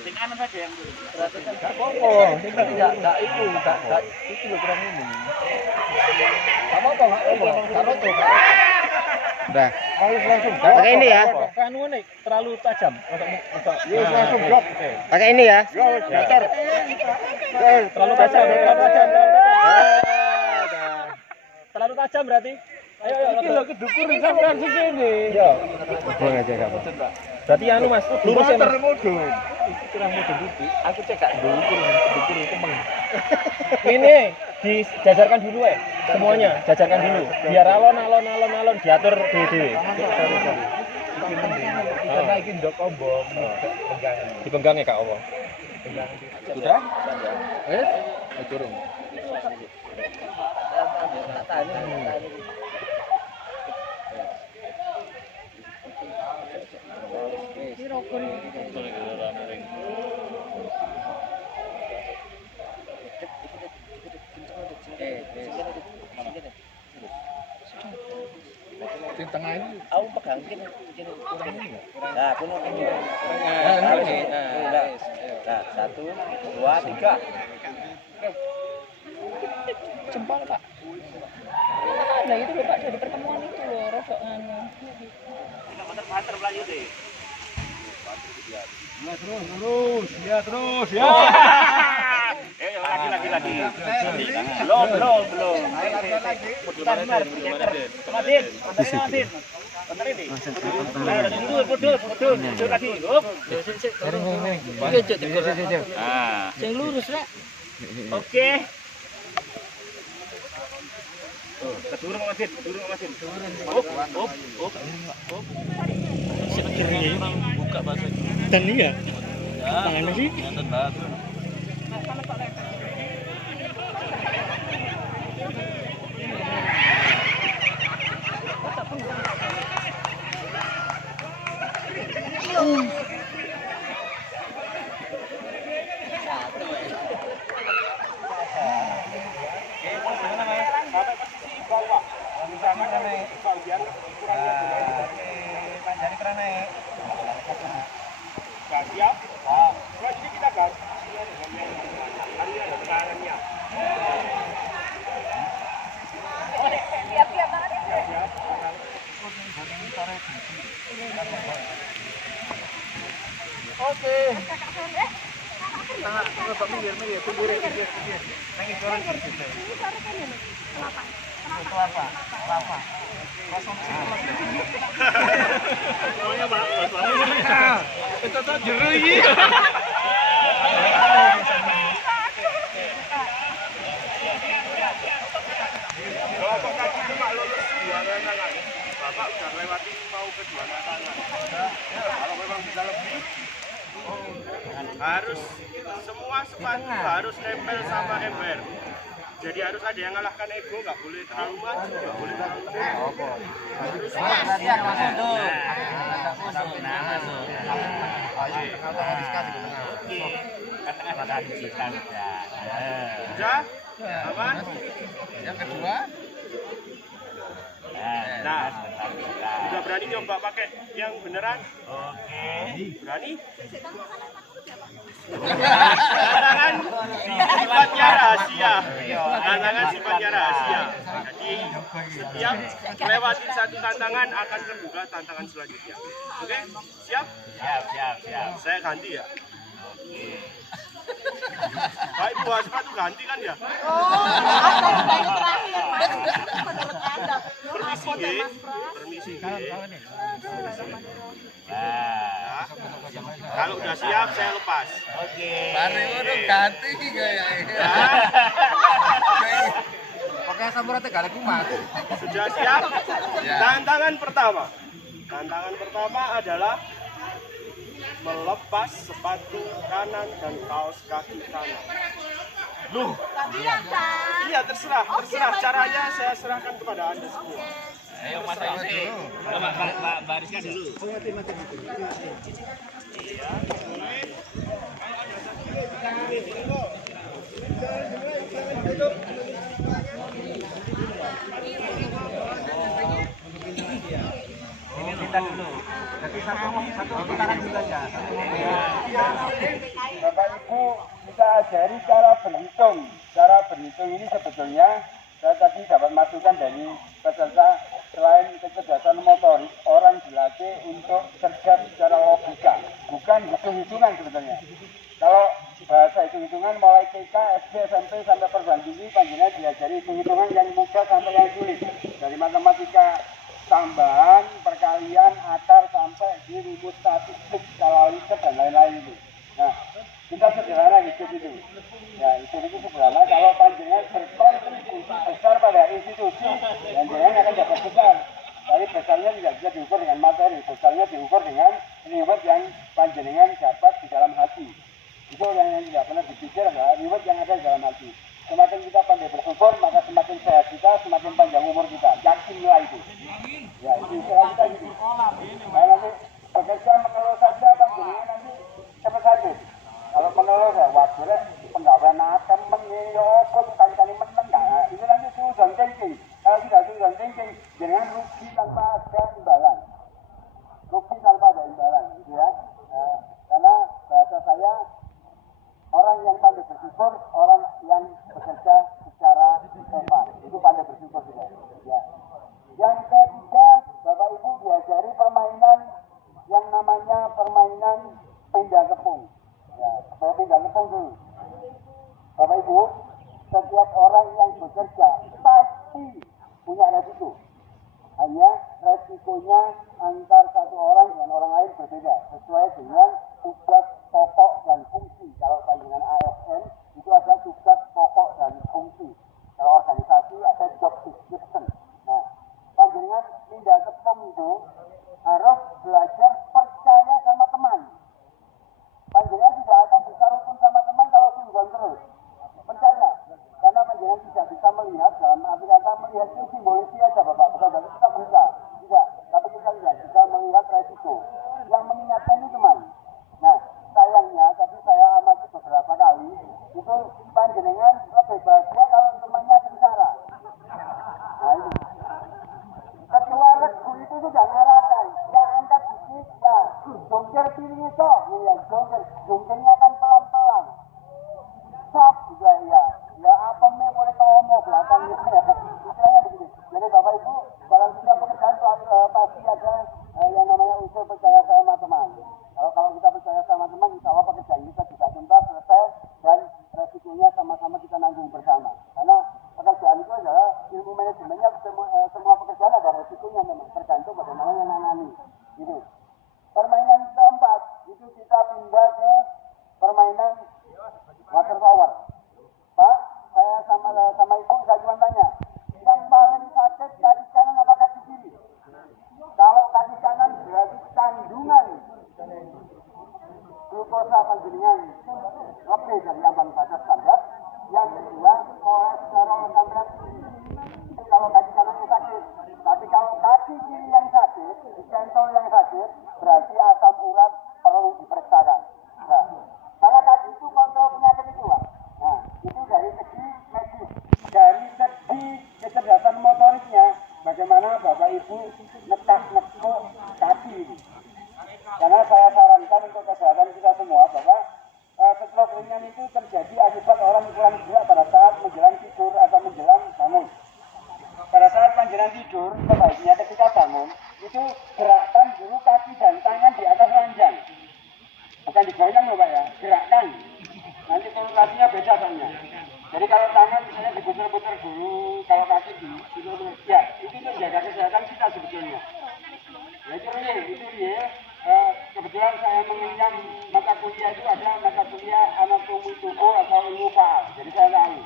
Sing kanan saja yang Oh, enggak itu lho kurang ini. Apa enggak apa? Karo tuh. Udah. Langsung. pakai ini ya. Anu nih terlalu tajam untuk Langsung drop. Pakai ini ya. Datar. terlalu tajam. Terlalu tajam berarti. Ayo iki lho kedukur sampean segini. Yo. Buang aja enggak apa. Berarti anu Mas, lurus ya Mas. Mudun. Iki kurang mudun iki. Aku cek gak dukur kemeng. Ini dijajarkan dulu semuanya, jajarkan dulu. Biar alon diatur dhewe. Karena iki ndok ombong. Dipegang ya Kak Allah. Sudah? Turun. Di tengah ini. Aku pegang gini kurang ini. Nah, kuno ini. Nah, 1, 2, 3. Jempol Pak. Nah itu loh Pak dari pertemuan itu loh rodok anu. Terus ya. Lagi. Belum. Madin. Bentar ini. Mundur lagi. Yang lurus Rek. Oke. Turun Madin. Buka bahasa. Dan iya. Tangannya sih. Harus semua sepatu harus nempel sama ember. Jadi harus ada yang ngalahkan ego, nggak boleh terlalu maju, nggak boleh terlalu belakang. Harus Perhatian Mas Endo. Sudah? Aman? Yang kedua. Nah, udah berani nyoba pakai yang beneran? Oke. Berani? Tantangan sifatnya rahasia. Tantangan sifatnya rahasia. Jadi setiap melewati satu tantangan akan terbuka tantangan selanjutnya. Oke? Siap? Siap. Saya ganti ya. Baik, buat sepatu ganti kan ya? Permisi, Nah, kalau udah siap saya lepas. Oke. Mari ngono ganti kayaknya. Oke, samurai tegal kumat. Sudah siap? Tantangan pertama. Tantangan pertama adalah melepas sepatu kanan dan kaos kaki kanan. Loh, iya terserah. Caranya saya serahkan kepada Anda semua. Ayo Mas Ese. Mbak Rizka dulu. Kita dulu. Jadi satu putaran dulu aja. Bapak Ibu, kita ajari cara berhitung. Cara berhitung ini sebetulnya saya tadi dapat masukan dari peserta, selain kecerdasan motorik, orang dilatih untuk cerdas secara logika, bukan hitung-hitungan sebetulnya. Kalau bahasa hitung-hitungan mulai TK, SD, SMP sampai perguruan tinggi, panjenengan diajari hitung-hitungan yang mudah sampai yang sulit. Dari matematika tambahan, perkalian, akar sampai di rumus statistik, skala Likert dan lain-lain itu. Nah, kita sederhana hidup itu. Ya, hidup itu sederhana. Kalau panjenengan berkontribusi besar pada institusi, panjenengan akan dapat besar. Tapi besarnya tidak bisa diukur dengan materi, besarnya diukur dengan reward yang panjenengan dapat di dalam hati. Itu yang tidak pernah dipikir adalah reward yang ada di dalam hati. Semakin kita pandai bersyukur, maka semakin sehat kita, semakin panjang umur kita. Yakinlah itu. Ya, itu istilah kita gitu. Nah, nanti bekerja mengeluh saja, panjenengan nanti cepat sakit. Kalau mengeluh ya, waduh deh, penggawean akan menyewa, kali-kali menang, nah, itu nanti sudah thinking. Kalau tidak sudah thinking, jangan rugi tanpa ada imbalan. Rugi tanpa ada imbalan, gitu ya. Karena bahasa saya, orang yang pandai bersyukur, orang yang bekerja secara hebat, itu pandai bersyukur juga. Ya. Yang ketiga, Bapak Ibu diajari permainan yang namanya permainan pindah tepung. Ya, pindah tepung dulu. Bapak Ibu, setiap orang yang bekerja pasti punya resiko. Hanya resikonya antar satu orang dengan orang lain berbeda, sesuai dengan tugas pokok dan fungsi. Kalau panggilan ASN itu ada tugas pokok dan fungsi. Kalau organisasi ada job description. Nah, panggilan pindah tepung itu harus belajar percaya sama teman. Panjenengan tidak akan bisa rukun sama teman kalau sungguhan terus. Percaya, karena panjenengan tidak bisa melihat, dalam arti kata melihat itu simbolisnya aja Bapak, bukan berarti kita bisa. Tidak, tapi kita tidak bisa melihat resiko. Yang mengingatkan itu teman. Nah, sayangnya, tapi saya amati beberapa kali, itu panjenengan lebih bahagia kalau temannya sengsara. Nah itu. Ketua regu itu sudah ngarahkan, ya angkat dikit, ya jongkir piringnya kok, ya jongkirnya kan pelan-pelan. Sok juga ya apa nih boleh ngomong belakangnya ya, istilahnya begitu. Jadi Bapak Ibu dalam setiap pekerjaan pasti ada yang namanya unsur percaya sama teman. Kalau kita percaya sama teman, insya Allah pekerjaan kita bisa tuntas, selesai, dan resikonya sama-sama kita nanggung bersama. Karena pekerjaan itu adalah ilmu manajemennya, semua pekerjaan ada resikonya memang, tergantung bagaimana yang nangani. Gitu. Permainan keempat itu kita pindah ke permainan water power. Pak, saya sama ibu saya cuma tanya, yang paling sakit kaki kanan apa kaki kiri? Kalau kaki kanan berarti kandungan glukosa panjenengan lebih dari ambang batas standar. Yang kedua, kolesterol sampai itu kalau kaki kanan yang sakit. Tapi kalau kaki kiri yang sakit, jantung yang sakit, berarti asam urat perlu diperiksakan. Nah, karena kaki itu kontrol penyakit itu, Pak. Nah, itu dari segi medis. Dari segi kecerdasan motoriknya, bagaimana Bapak Ibu nekuk kaki ini. Karena saya sarankan untuk kesehatan kita semua bahwa stroke ringan itu terjadi akibat orang kurang gerak pada saat menjelang tidur atau menjelang bangun. Pada saat panjenengan tidur, sebaiknya ketika bangun itu gerakkan dulu kaki dan tangan di atas ranjang. Bukan digoyang loh Pak ya, gerakkan. Nanti konotasinya beda soalnya. Jadi kalau tangan misalnya diputar-putar dulu, kalau kaki di ya itu menjaga kesehatan kita sebetulnya. Ya itu dia. Kebetulan saya mengenyam mata kuliah itu ada mata kuliah anatomi tubuh atau ilmu faal. Jadi saya tahu.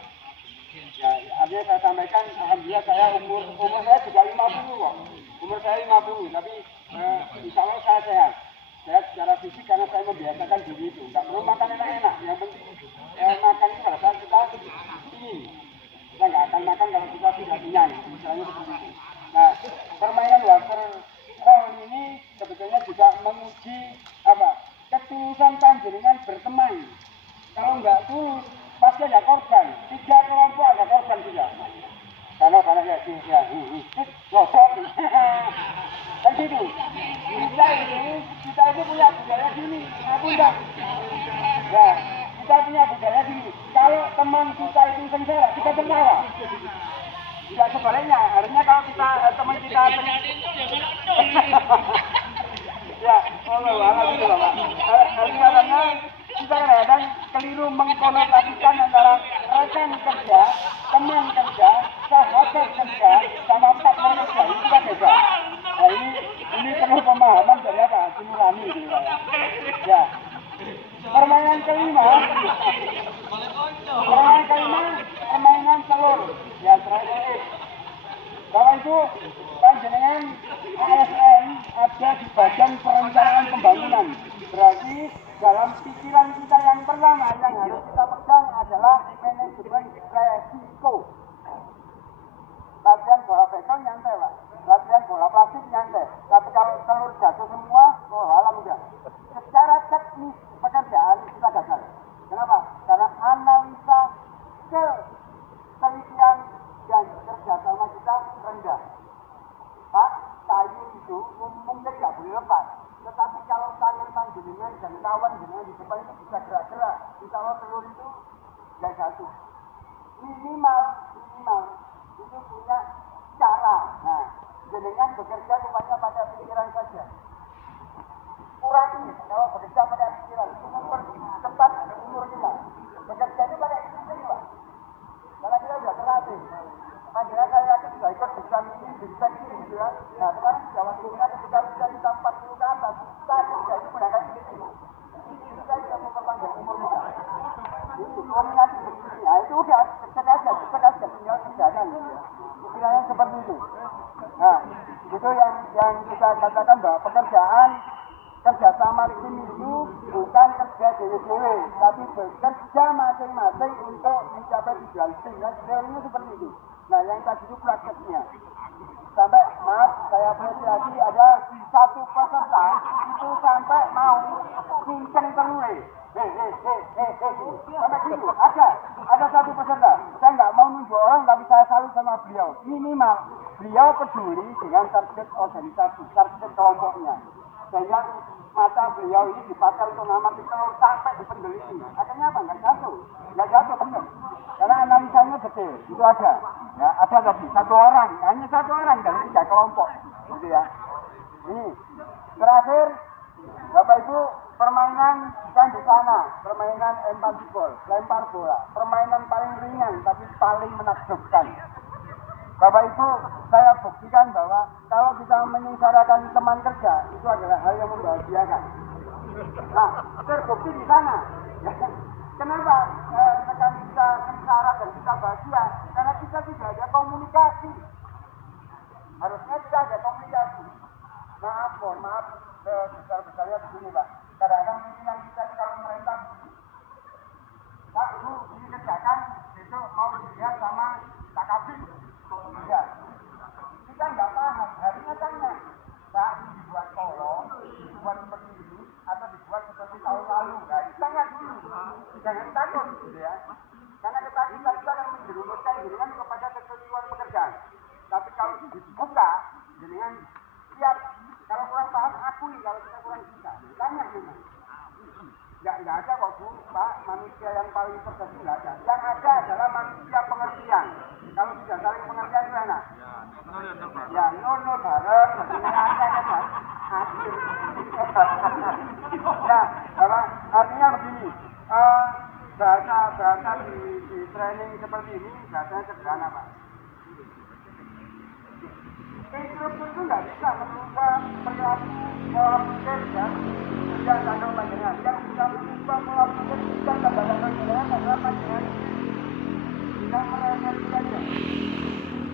Ya, artinya saya sampaikan, alhamdulillah saya umur saya juga 50 kok. Umur saya 50, tapi insya Allah saya sehat. Sehat secara fisik karena saya membiasakan diri itu. Nggak perlu makan enak-enak. Yang penting makan itu pada saat kita ingin. Kita nggak akan makan kalau kita tidak kenyang. Misalnya seperti itu. Nah, permainan water ini sebetulnya juga menguji ketulusan panjenengan berteman. Kalau nggak tulus, pasti ada korban. 3 kelompok ada korban juga. Karena ya, gosok. Kan gitu. Kita itu punya budaya gini. Aku enggak. Ya, kita punya budaya gini. Kalau teman kita itu sengsara, kita tertawa. Tidak sebaliknya, harusnya kalau kita teman kita ya, Allah gitu loh Pak. Karena kita kadang-kadang keliru mengkonotasikan antara rekan kerja, teman kerja, sahabat kerja, sama partner kerja itu kan beda. Nah ini perlu pemahaman dari apa? Simulani gitu Pak. Ya. Permainan kelima, permainan telur. Ya terakhir. Kalau itu panjenengan ASN ada di bagian perencanaan pembangunan. Berarti dalam pikiran kita yang pertama yang harus kita pegang adalah manajemen resiko. Latihan bola beton nyantai Pak, latihan bola plastik nyantai. Tapi kalau telur jatuh semua, alam udah. Secara teknis pekerjaan kita gagal. Kenapa? Karena analisa ketelitian dan kerjasama kita rendah. Pak, kayu itu mungkin nggak boleh lepas. Tetapi kalau kayu panjenengan dan kawan jenengan di depan itu bisa gerak-gerak, insya Allah telur itu nggak jatuh. Minimal itu punya cara. Nah, jenengan bekerja rupanya pada pikiran saja. Kurangi kalau bekerja pada pikiran itu mempercepat umur kita. Bekerja itu pada pikiran Pak. Karena kita sudah terlatih. Makanya saya yakin sudah ikut desain ini gitu ya. Nah sekarang sudah waktunya ketika kita 40 ke atas, saya sudah menggunakan ini. Kita sudah memperpanjang umur kita. Itu kombinasi begini. Nah itu udah cek aja, tinggal kerjakan. Istilahnya seperti itu. Nah itu yang kita katakan bahwa pekerjaan kerjasama tim itu bukan kerja dewe-dewe, tapi bekerja masing-masing untuk mencapai tujuan tim. Nah, teorinya seperti itu. Nah, yang tadi itu prakteknya. Sampai, maaf, saya apresiasi ada satu peserta itu sampai mau cincang telur. Sampai gitu, ada satu peserta. Saya nggak mau nunjuk orang, tapi saya salut sama beliau. Minimal, beliau peduli dengan target organisasi, target kelompoknya. Sehingga mata beliau ini dipakai untuk mengamati telur sampai di pendeliti. Akhirnya apa? Nggak jatuh benar. Karena analisanya detail, itu ada. Ya, ada tadi hanya satu orang dari 3 kelompok, gitu ya. Ini terakhir, Bapak Ibu, permainan kan di sana, permainan empati ball, lempar bola, permainan paling ringan tapi paling menakjubkan. Bapak Ibu, saya buktikan bahwa kalau kita menyengsarakan teman kerja, itu adalah hal yang membahagiakan. Nah, terbukti di sana. Kenapa sekali kita sengsara dan kita bahagia? Karena kita tidak ada komunikasi. Harusnya kita ada komunikasi. Mohon maaf, sebesar-besarnya begini Pak. Kadang-kadang pimpinan kita itu kalau merintah, Pak, Bu, ini kerjakan, besok mau dilihat sama Pak Kabin. Ya, kita nggak paham, harinya tanya, Pak, dibuat kolom, dibuat seperti ini, atau dibuat seperti tahun lalu. Nah, tanya dulu, jangan takut, gitu ya. Karena ketakutan itu akan menjerumuskan jenengan kepada kekeliruan pekerjaan. Tapi kalau dibuka, jenengan siap. Kalau kurang paham, akui kalau kita kurang bisa. Tanya jenengan. Nggak ada kok Bu, Pak, manusia yang paling cerdas nggak ada. Yang ada adalah manusia pengertian. Kalau tidak saling pengertian gimana? Ya, nol bareng, ada kan? Akhir. Nah, artinya begini. Bahasa di training seperti ini bahasanya sederhana Pak. instruktur itu nggak bisa merubah perilaku pola pikir dan tidak sadar panjenengan. Yang bisa merubah pola pikir tidak sadar panjenengan adalah panjenengan bisa merefleksi saja.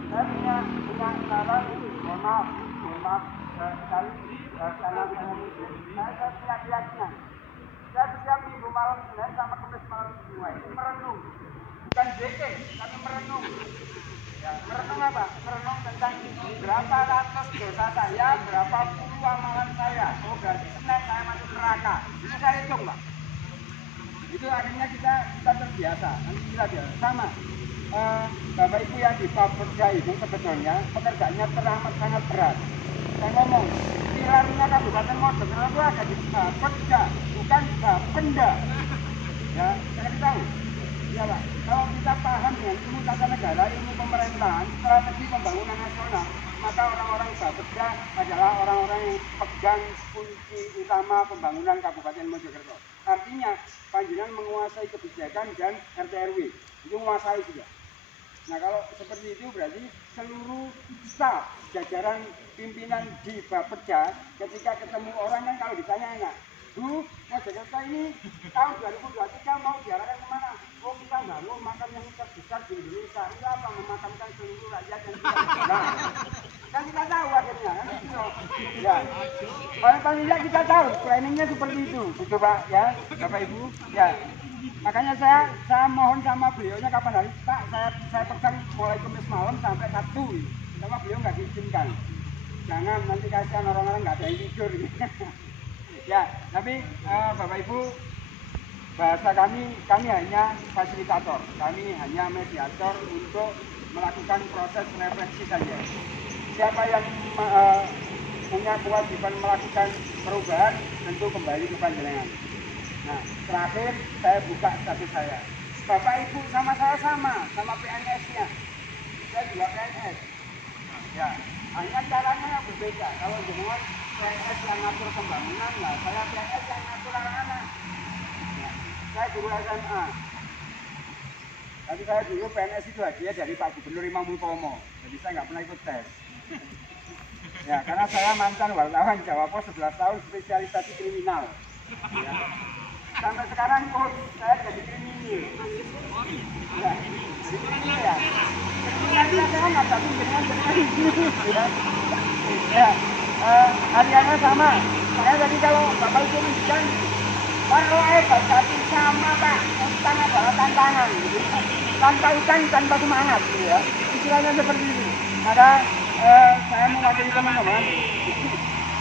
Saya punya saran, mohon maaf sekali karena saya punya keyakinan. Saya setiap minggu malam Senin sama Kamis malam Jumat merenung, bukan zikir, tapi merenung. Ya, merenung apa? Merenung tentang berapa ratus dosa saya, berapa puluh amalan saya. Oh, berarti Senin saya masuk neraka. Itu saya hitung, Pak. Itu akhirnya kita terbiasa. Nanti kita biasa sama. Bapak Ibu yang di Papua itu sebetulnya pekerjaannya teramat sangat berat. Saya ngomong, pilarnya Kabupaten Mojokerto itu ada di Bapeda, bukan Bapenda. Ya, saya tahu. Ya Pak, kalau kita paham dengan ilmu tata negara, ilmu pemerintahan, strategi pembangunan nasional, maka orang-orang Bapeda adalah orang-orang yang pegang kunci utama pembangunan Kabupaten Mojokerto. Artinya, panjenengan menguasai kebijakan dan RT RW, itu menguasai juga. Nah kalau seperti itu berarti seluruh staf jajaran pimpinan di Bapeda ketika ketemu orang kan kalau ditanya enak, Bu, Mojokerto ini tahun 2023 mau diarahkan kemana? Oh kita bangun makam yang terbesar di Indonesia. Itu apa? Memakamkan seluruh rakyat yang tidak. Nah, kan kita tahu akhirnya kan itu. Ya, paling tidak kita tahu planningnya seperti itu, gitu Pak ya, Bapak Ibu. Ya. Makanya saya mohon sama beliaunya kapan hari Pak saya pegang mulai Kamis malam sampai Sabtu sama beliau nggak diizinkan, jangan nanti kasihan orang-orang nggak ada yang tidur ya. Tapi Bapak Ibu, bahasa kami hanya fasilitator, kami hanya mediator untuk melakukan proses refleksi saja. Siapa yang punya kewajiban melakukan perubahan tentu kembali ke panjenengan. Nah, terakhir saya buka status saya. Bapak Ibu sama saya sama PNS-nya. Saya juga PNS. Ya, hanya caranya yang berbeda. Kalau jenengan PNS yang ngatur pembangunan, lah saya PNS yang ngatur anak-anak. Ya, saya guru SMA. Tapi saya dulu PNS itu hadiah dari Pak Gubernur Imam Mutomo. Jadi saya nggak pernah ikut tes. Ya, karena saya mantan wartawan Jawa Pos 11 tahun spesialisasi kriminal. Ya. Sampai sekarang saya jadi kriminal. Ya, jadi kriminal ya. Kriminalnya saya nggak tahu jenengan. Ya, hadiahnya sama. Makanya tadi kalau Bapak Ibu menunjukkan, berarti sama Pak. Utang adalah tantangan. Tanpa utang tanpa semangat, gitu ya. Istilahnya seperti itu. Maka saya mewakili teman-teman.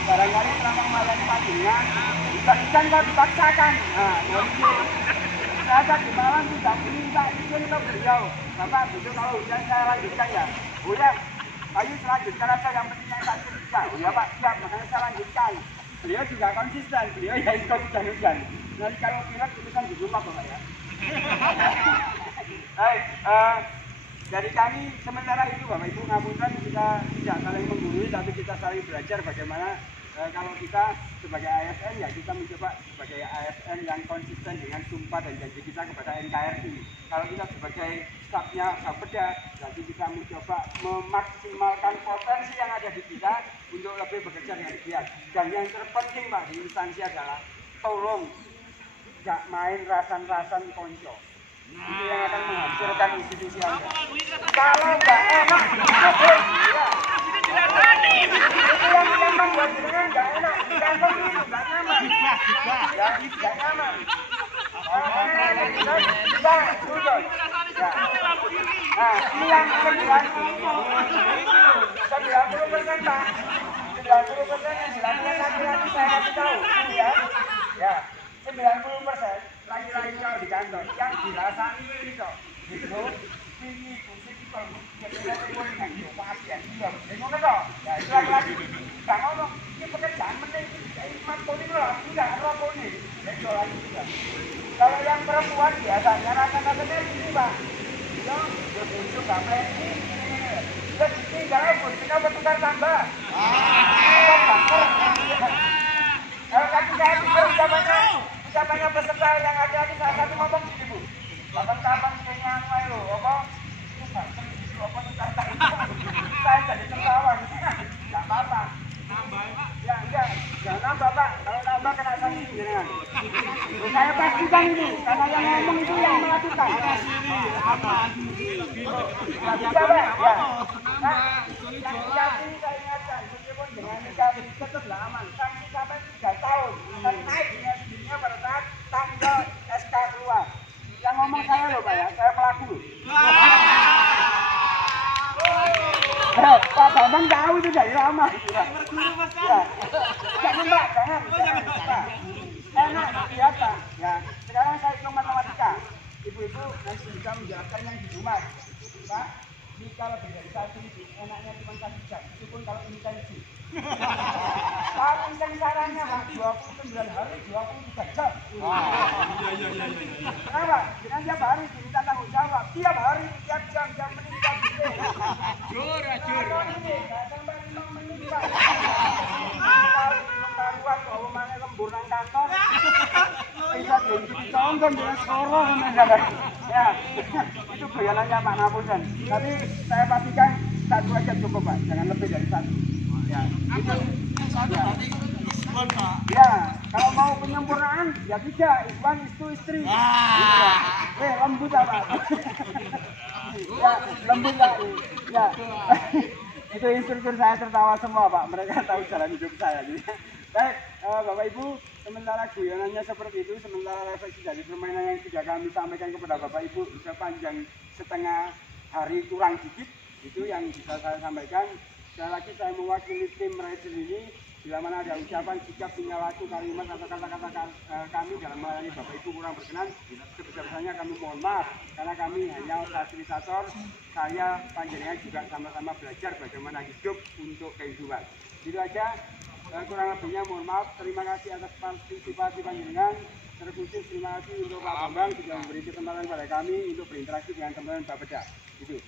Barangkali selama melayani panjenengan bukan kau dipaksakan. Nah, saya di malam tidak minta izin ke beliau. Bapak besok kalau hujan saya lanjutkan ya. Oh ya, ayo selanjutkan aja yang penting yang tak cerita. Oh ya Pak, siap, makanya saya lanjutkan. Beliau juga konsisten, beliau ya ikut hujan-hujan. Nanti kalau pilek itu kan di rumah Bapak ya. Baik, dari kami sementara itu Bapak Ibu ngapunten, kita tidak saling menggurui tapi kita saling belajar bagaimana kalau kita sebagai ASN ya kita mencoba sebagai ASN yang konsisten dengan sumpah dan janji kita kepada NKRI. Kalau kita sebagai stafnya Bapeda, berarti kita mencoba memaksimalkan potensi yang ada di kita untuk lebih bekerja dengan giat. Dan yang terpenting Pak di instansi adalah tolong gak main rasan-rasan konco. Itu yang akan menghancurkan institusi Anda. Kalau nggak enak, itu yang membuat jenengan nggak enak, nggak nyaman, nggak nyaman. Kita sujud. Nah, ini yang 90% Pak. 90% yang dilakukan laki-laki saya kasih tahu, ya. Ya, 90%. Lagi-lagi kalau di kantor, yang dirasani itu gitu, ini kalau itu lagi-lagi nggak ngomong, ini pekerjaan penting, imat kuning loh, tidak rokok nih, itu lagi juga. Kalau yang perempuan biasanya rasa-rasanya gini Pak, itu berbunjuk nggak pleni, terus tinggalnya buntuknya bertukar tambah. Kalau kaki saya pikir ucapannya peserta yang ada di salah satu ngomong gini Bu, kapan-kapan kayaknya lo, apa? Itu saya jadi tertawan. Saya pastikan ini, karena yang ngomong itu yang melakukan. Bisa, Pak? Ya. Nah, yang dikasih saya ingatkan, meskipun dengan dikasih tetaplah aman. Sanksi sampai 3 tahun. Dan naik dengan sendirinya pada saat tanggal SK keluar. Yang ngomong saya loh, Pak ya, saya pelaku. Pak Bambang tahu itu dari lama. Ya. Jangan, Pak, jangan. Pak. Enak, biasa. Ya, sekarang saya hitung matematika. Ibu-ibu nanti bisa menjelaskan yang di rumah. Pak, jika lebih dari 1 itu enaknya cuma 1 jam, meskipun kalau intensi. Tapi sarannya 29 hari, 23 jam. Kenapa? Dengan tiap hari diminta tanggung jawab. Tiap hari, tiap jam meningkat. Jur. Ini, sampai 5 menit, Pak. Taruhan bahwa mana lembur nang kantor. Bisa ditonton dengan skoro. Ya, itu bayanannya Pak Napusen. Tapi saya pastikan 1 aja cukup, Pak. Jangan lebih dari 1. Ya, itu. Ya, kalau mau penyempurnaan, ya bisa. Ikhwan itu istri. Lembut apa? Ya, lembut ya. Ya. Itu instruktur saya tertawa semua, Pak. Mereka tahu jalan hidup saya. Baik, Bapak Ibu, sementara guyonannya seperti itu, sementara refleksi dari permainan yang sudah kami sampaikan kepada Bapak Ibu sepanjang setengah hari kurang dikit, itu yang bisa saya sampaikan. Sekali lagi saya mewakili tim Rider ini, bila mana ada ucapan, sikap, tingkah laku, kalimat atau kata-kata kami dalam melayani Bapak Ibu kurang berkenan, sebesar-besarnya kami mohon maaf, karena kami hanya fasilitator. Saya panjenengan juga sama-sama belajar bagaimana hidup untuk kehidupan. Itu aja, kurang lebihnya mohon maaf. Terima kasih atas partisipasi panjenengan. Terkhusus terima kasih untuk Pak Bambang sudah memberi kesempatan kepada kami untuk berinteraksi dengan teman-teman Bapeda. Itu.